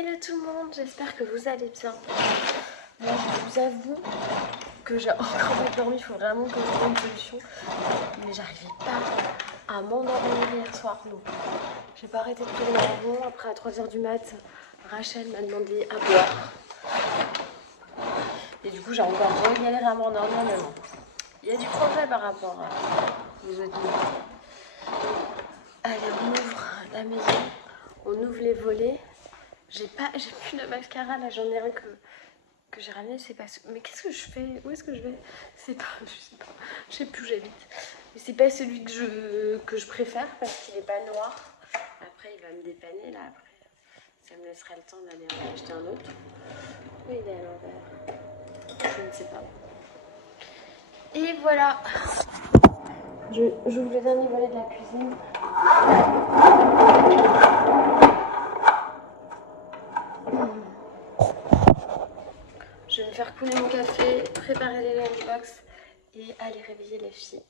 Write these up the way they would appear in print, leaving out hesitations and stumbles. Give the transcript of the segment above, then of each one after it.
Hello tout le monde, j'espère que vous allez bien. Moi je vous avoue que j'ai encore pas dormi, il faut vraiment que je trouve une solution. Mais j'arrivais pas à m'endormir hier soir. Donc j'ai pas arrêté de tourner en rond. Après à 3h du mat, Rachel m'a demandé à boire. Et du coup j'ai encore galéré à m'endormir, mais bon. Il y a du progrès par rapport aux autres nuits. Allez, on ouvre la maison, on ouvre les volets. J'ai plus de mascara là, j'en ai un que j'ai ramené, c'est pas. Mais qu'est-ce que je fais? Où est-ce que je vais? C'est pas. Je sais plus où j'habite. Mais c'est pas celui que je préfère parce qu'il est pas noir. Après il va me dépanner là, après ça me laisserait le temps d'aller en acheter un autre. Oui, il est à l'envers. Je ne sais pas. Et voilà. J'ouvre le dernier volet de la cuisine. Je vais me faire couler mon café, préparer les lunchbox et aller réveiller les filles.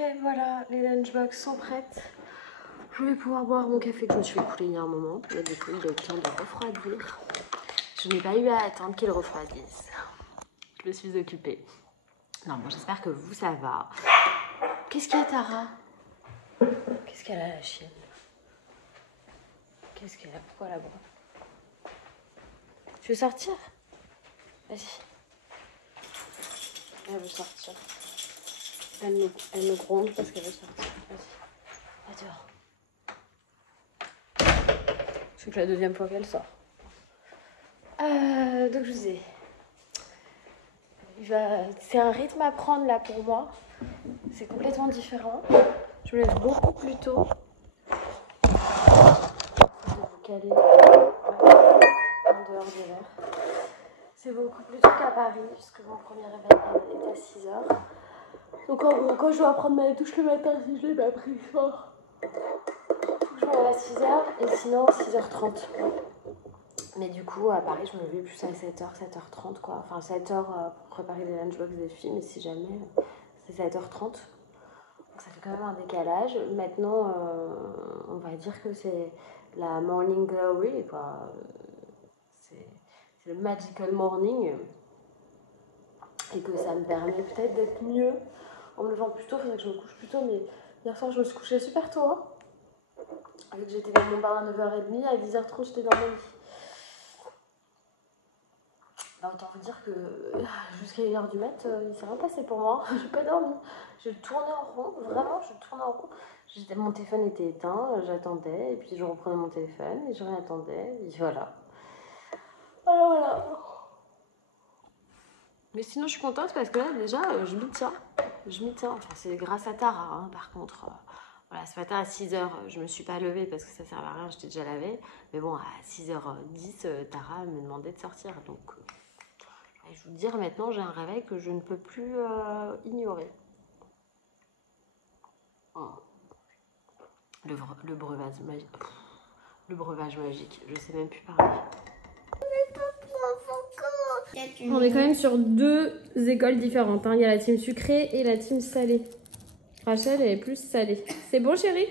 Et voilà, les lunchbox sont prêtes. Je vais pouvoir boire mon café que je me suis écoulé il y a un moment. Mais du coup, il a eu le temps de refroidir. Je n'ai pas eu à attendre qu'il refroidisse. Je me suis occupée. Non, bon, j'espère que vous, ça va. Qu'est-ce qu'il y a, Tara? Qu'est-ce qu'elle a, la chienne? Qu'est-ce qu'elle a? Pourquoi elle a boit? Tu veux sortir? Vas-y. Elle veut sortir. Elle me gronde parce qu'elle veut sortir. Vas-y. Va dehors. C'est que la deuxième fois qu'elle sort. Donc je vous disais. C'est un rythme à prendre là pour moi. C'est complètement différent. Je me lève beaucoup plus tôt. Je vais vous caler en dehors des verres. C'est beaucoup plus tôt qu'à Paris, puisque mon premier réveil est à 6h. Donc en gros, quand je dois prendre ma douche le matin, si je l'ai pas pris fort, faut que je me lève à 6h et sinon 6h30. Mais du coup, à Paris, je me levais plus à 7h, 7h30 quoi. Enfin 7h pour préparer les lunchbox des filles, mais si jamais, c'est 7h30. Donc ça fait quand même un décalage. Maintenant, on va dire que c'est la morning glory quoi. C'est le magical morning. Et que ça me permet peut-être d'être mieux en me levant plus tôt. Il faudrait que je me couche plus tôt, mais hier soir je me suis couchée super tôt. Hein. Avec que j'étais dans mon bar à 9h30, à 10h30 j'étais dans mon lit. Bah, autant vous dire que jusqu'à 1h du mat, il s'est rien passé pour moi. J'ai pas dormi. Je tournais en rond, vraiment, je tournais en rond. Mon téléphone était éteint, j'attendais, et puis je reprenais mon téléphone, et je réattendais, et voilà. Voilà. Mais sinon, je suis contente parce que là, déjà, je m'y tiens. Enfin, c'est grâce à Tara, hein. Par contre, voilà, ce matin à 6h, je me suis pas levée parce que ça servait à rien, j'étais déjà lavée. Mais bon, à 6h10, Tara me demandait de sortir. Donc, je vous dire, maintenant, j'ai un réveil que je ne peux plus ignorer. Oh. Le breuvage magique. Le breuvage magique, je sais même plus parler. On est quand même sur deux écoles différentes. Hein. Il y a la team sucrée et la team salée. Rachel, elle est plus salée. C'est bon, chérie?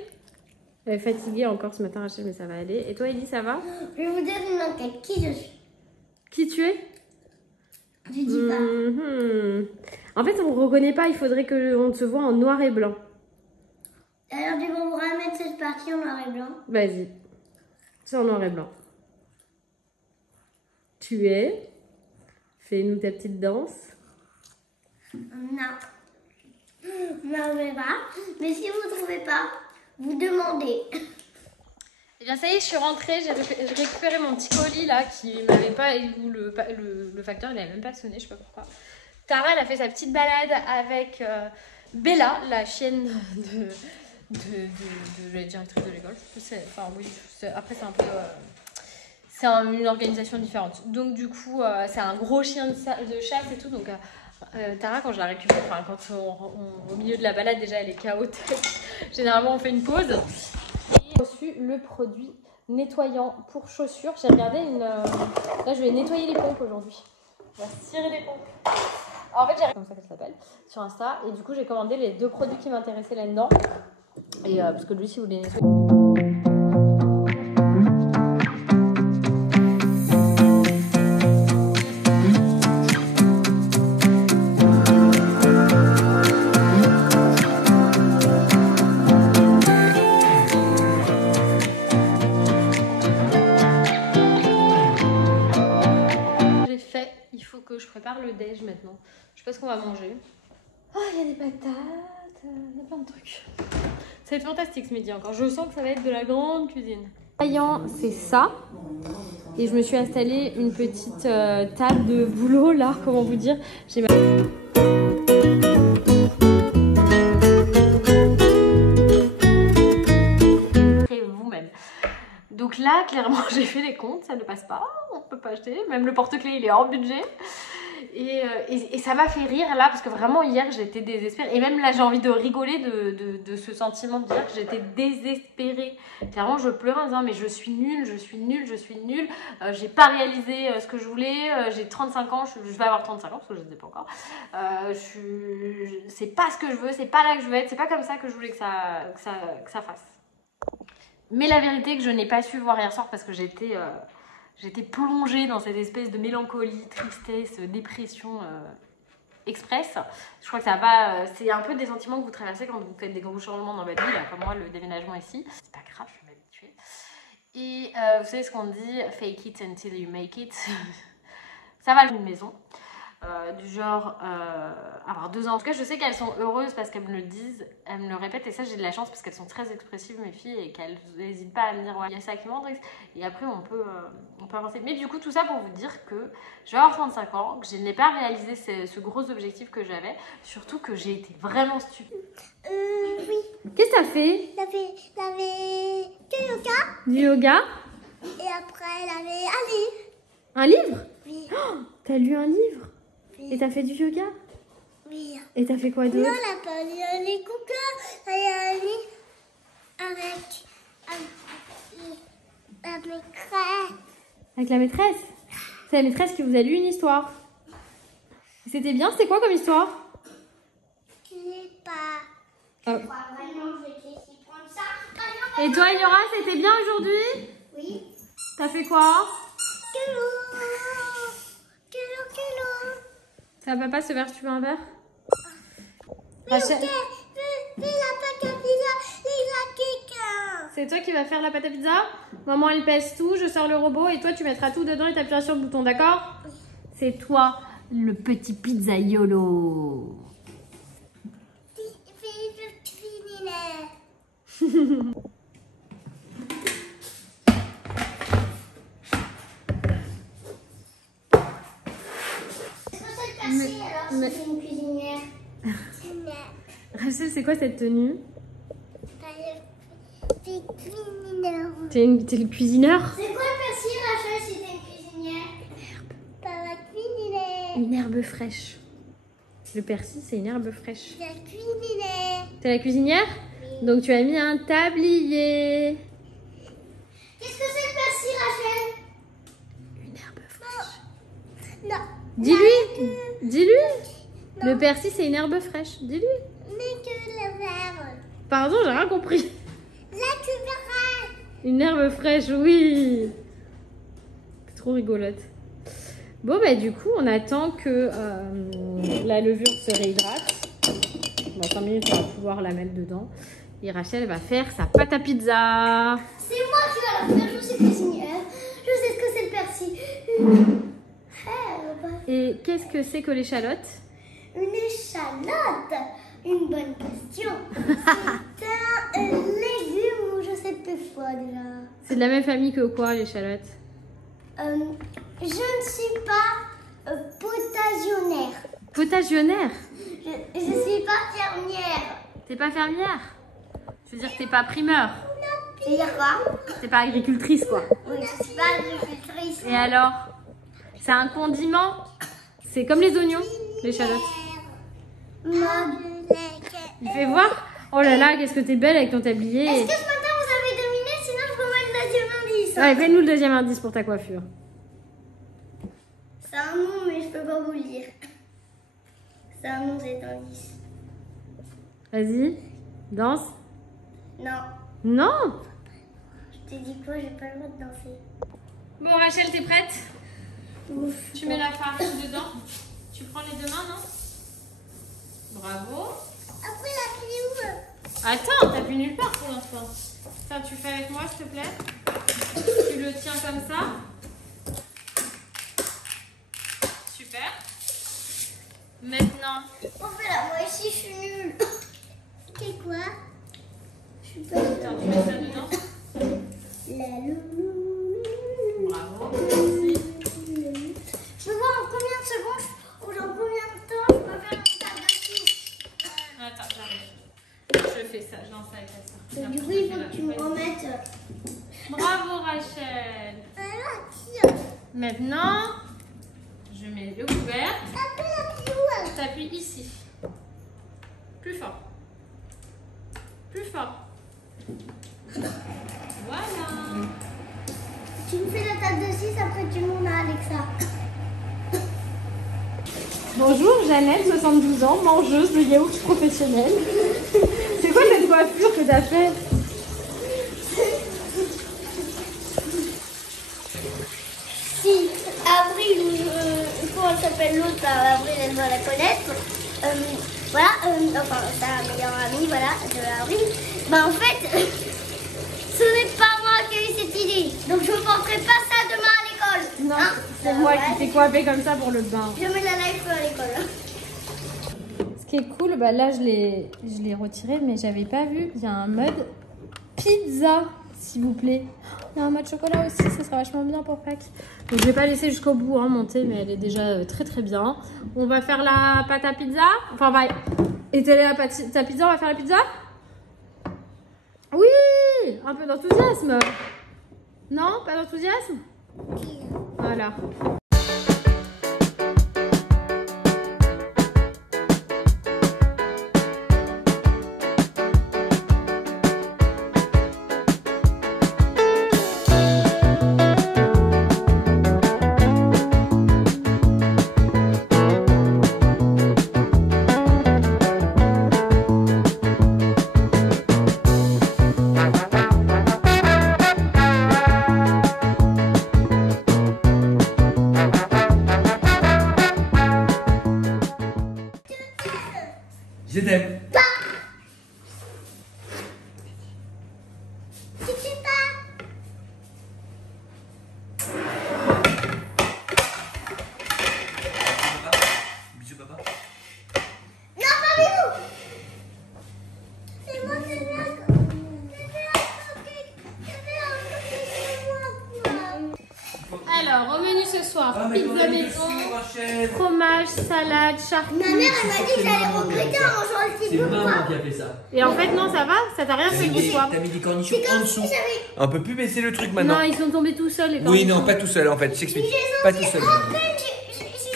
Elle est fatiguée encore ce matin, Rachel, mais ça va aller. Et toi, Ellie, ça va? Je vais vous dire une enquête. Qui je suis? Qui tu es? Je dis pas. En fait, on ne reconnaît pas. Il faudrait qu'on te voit en noir et blanc. Alors, tu vas vous remettre cette partie en noir et blanc. Vas-y. C'est en noir et blanc. Tu es... Fais-nous ta petite danse. Non. Non, mais pas. Mais si vous ne trouvez pas, vous demandez. Eh bien, ça y est, je suis rentrée. J'ai récupéré mon petit colis là qui m'avait pas. Où le facteur il n'avait même pas sonné, je sais pas pourquoi. Tara, elle a fait sa petite balade avec Bella, la chienne de la directrice de l'école. Enfin, oui, après, c'est un peu... c'est une organisation différente. Donc, du coup, c'est un gros chien de chasse et tout. Donc, Tara, quand je la récupère, enfin, quand au milieu de la balade, déjà, elle est KO tête. Généralement, on fait une pause. Et j'ai reçu le produit nettoyant pour chaussures. J'ai regardé une... là, je vais nettoyer les pompes aujourd'hui. On va cirer les pompes. Alors, en fait, j'ai comme ça qu'elle s'appelle sur Insta. Et du coup, j'ai commandé les 2 produits qui m'intéressaient là-dedans. Et parce que lui, si vous voulez nettoyer... Que je prépare le déj maintenant. Je sais pas ce qu'on va manger. Oh, il y a des patates, il y a plein de trucs. Ça va être fantastique ce midi encore. Je sens que ça va être de la grande cuisine. Voyant, c'est ça. Et je me suis installée une petite table de boulot là, comment vous dire. J'ai ma... vous-même. Donc là, clairement, j'ai fait les comptes, ça ne passe pas, on peut pas acheter, même le porte-clés, il est hors budget. Et ça m'a fait rire là, parce que vraiment hier, j'étais désespérée. Et même là, j'ai envie de rigoler de ce sentiment de dire que j'étais désespérée. Clairement, je pleurais en disant, mais je suis nulle, je suis nulle, je suis nulle. J'ai pas réalisé ce que je voulais, j'ai 35 ans, je vais avoir 35 ans, parce que je ne sais pas encore. C'est pas ce que je veux, c'est pas là que je veux être, c'est pas comme ça que je voulais que ça fasse. Mais la vérité est que je n'ai pas su voir hier soir parce que j'étais plongée dans cette espèce de mélancolie, tristesse, dépression express. Je crois que ça va... c'est un peu des sentiments que vous traversez quand vous faites des gros changements dans votre vie, là, comme moi, le déménagement ici. C'est pas grave, je vais m'habituer. Et vous savez ce qu'on dit, fake it until you make it. Ça va, une maison. Du genre avoir 2 ans. En tout cas, je sais qu'elles sont heureuses parce qu'elles me le disent, elles me le répètent, et ça, j'ai de la chance parce qu'elles sont très expressives, mes filles, et qu'elles n'hésitent pas à me dire ouais, il y a ça qui manque, et après on peut avancer. Mais du coup, tout ça pour vous dire que je vais avoir 35 ans, que je n'ai pas réalisé ce gros objectif que j'avais, surtout que j'ai été vraiment stupide. Oui. Qu'est-ce que t'as fait? J'avais du yoga. Du yoga? Et après, elle avait un livre. Un livre? Oui. Oh, t'as lu un livre? Oui. Et t'as fait du yoga? Oui. Et t'as fait quoi d'autre? Non, elle n'a pas lu les coucas. Elle a lu avec la maîtresse. Avec la maîtresse? C'est la maîtresse qui vous a lu une histoire. C'était bien? C'était quoi comme histoire? Je ne sais pas. Ah. Vraiment, je vais essayer de prendre ça. Et toi, Yora, c'était bien aujourd'hui? Oui. T'as fait quoi? Kilo. Ça va pas se faire si tu veux un verre? Oui, ok. Fais la pâte à pizza et la quelqu'un. C'est toi qui vas faire la pâte à pizza? Maman, elle pèse tout, je sors le robot et toi, tu mettras tout dedans et t'appuieras sur le bouton, d'accord? C'est toi, le petit pizzaiolo. C'est une cuisinière. Rachel, c'est quoi cette tenue? C'est cuisinière. T'es le cuisineur? C'est quoi le persil, Rachel, si t'es une cuisinière? Pas la cuisinière. Une herbe fraîche. Le persil, c'est une herbe fraîche. La cuisinière. T'es la cuisinière? Oui. Donc tu as mis un tablier. Qu'est-ce que c'est le persil, Rachel? Une herbe fraîche. Non. Dis-lui. Dis-lui. Le persil, c'est une herbe fraîche. Dis-lui. Mais que le verre. Pardon, j'ai rien compris. Là, tu verras. Une herbe fraîche, oui. C'est trop rigolote. Bon, bah du coup, on attend que la levure se réhydrate. Dans 5 minutes, on va pouvoir la mettre dedans. Et Rachel va faire sa pâte à pizza. C'est moi qui vais la faire, je suis cuisinière. Je sais ce que c'est le persil. Et qu'est-ce que c'est que l'échalote? Une échalote? Une bonne question. C'est un légume ou je sais plus quoi déjà. C'est de la même famille que quoi, l'échalote? Je ne suis pas potationnaire. Potagionnaire? Je suis pas fermière. T'es pas fermière? Je veux dire que t'es pas primeur. C'est-à-dire quoi? T'es pas agricultrice, quoi. Oui, je suis pas agricultrice. Et alors? C'est un condiment? C'est comme les oignons, l'échalote. Il fait voir? Oh là là, qu'est-ce que t'es belle avec ton tablier. Est-ce que ce matin vous avez deviné? Sinon je vous mets le deuxième indice. Ouais, fais-nous le deuxième indice pour ta coiffure. C'est un nom, mais je peux pas vous le dire. C'est un nom, cet indice. Vas-y, danse. Non. Non? Je t'ai dit quoi? J'ai pas le droit de danser. Bon, Rachel, t'es prête? Ouf. Tu mets la farine dedans. Tu prends les deux mains, non? Bravo. Après la clé où? Attends, t'as vu nulle part pour l'instant. Ça, tu fais avec moi, s'il te plaît. Tu le tiens comme ça. Super. Maintenant, On fait là, moi ici je suis nulle. C'est quoi? Je suis pas attends, tu mets ça dedans. La loulou. Bravo. Merci. Je peux voir en combien de secondes ou dans combien de temps je peux faire mon tas de six. Attends, j'arrive. Je fais ça, je lance avec ça. Du coup, il faut que tu me remettes. Bravo, Rachel. Maintenant, je mets le couvercle. T'appuies ici. Plus fort. Plus fort. Voilà. Tu me fais la table de 6, après tu montes à Alexa. Bonjour, Jeannette, 72 ans, mangeuse de yaourt professionnelle. C'est quoi cette coiffure que t'as fait? Si Avril, comment elle s'appelle l'autre, là, Avril, elle doit la connaître. Voilà, enfin, sa meilleure amie, voilà, de Avril. Bah en fait, ce n'est pas moi qui ai eu cette idée. Donc je ne porterai pas ça demain à l'école. Non, Hein? c'est moi Ouais, qui t'ai coiffé comme ça pour le bain. Je mets la life à l'école. Ce qui est cool, bah là je l'ai retiré, mais j'avais pas vu. Il y a un mode pizza, s'il vous plaît. Il y a un mode chocolat aussi, ça sera vachement bien pour Pâques. Donc je vais pas laisser jusqu'au bout hein, monter, mais elle est déjà très très bien. On va faire la pâte à pizza. Enfin, on va étaler la pâte à pizza, on va faire la pizza. Oui, un peu d'enthousiasme. Non, pas d'enthousiasme. Voilà. Je t'aime. Bisous papa. Non, pas bisous. C'est moi qui vais Alors, au menu ce soir, Ah, mais pizza t'en as mis maison, dessus, Rachel. fromage, salade, charcuterie. Ma mère, elle m'a dit que j'allais regretter en mangeant le petit C'est peu. maman qui a fait ça. Et en fait, non, ça va, ça t'a rien fait pour toi. T'as mis des cornichons C'est en comme dessous. si j'avais... On peut plus baisser le truc maintenant. Non, ils sont tombés tout seuls, les Oui, cornichons. non, pas tout seul en fait, je t'explique. J'ai Pas senti tout seul. à peine, j'ai senti...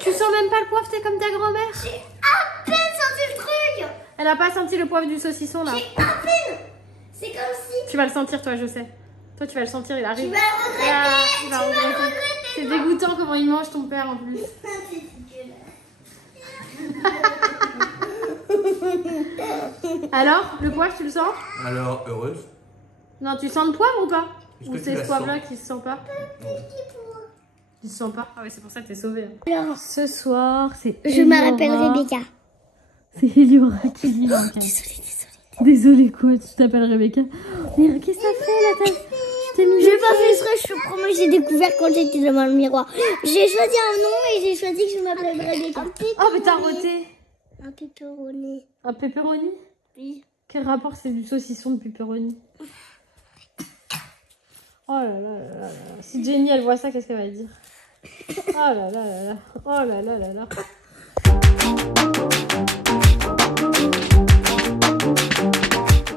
Tu sens même pas le poivre, t'es comme ta grand-mère. J'ai à peine senti le truc. Elle a pas senti le poivre du saucisson, là. J'ai à peine. C'est comme si... Tu vas le sentir, toi, je sais. Toi, tu vas le sentir, il arrive. Tu vas le regretter. Ah, il Tu va vas le regretter. regretter. C'est dégoûtant comment il mange, ton père, en plus. Alors, le poivre, tu le sens? Alors, heureuse. Non, tu sens le poivre ou pas? Est-ce Ou que tu c'est la ce poivre-là sens qui se sent pas? Il se sent pas? Ah ouais, c'est pour ça que t'es sauvée. Ce soir, c'est Je me rappelle Rebecca. C'est Eliora qui dit Rebecca. Désolée quoi, tu t'appelles Rebecca. Mais qu'est-ce que t'as fait là? Je t'ai mis. J'ai pas fait exprès, je te promets, j'ai découvert quand j'étais devant le miroir. J'ai choisi un nom et j'ai choisi que je m'appellerais Rebecca. Oh mais t'as roté. Un pepperoni. Un pepperoni? Oui. Quel rapport c'est du saucisson de pepperoni? Oh là là là là. Si Jenny elle voit ça, qu'est-ce qu'elle va dire? Oh là là là là. Oh là là là là.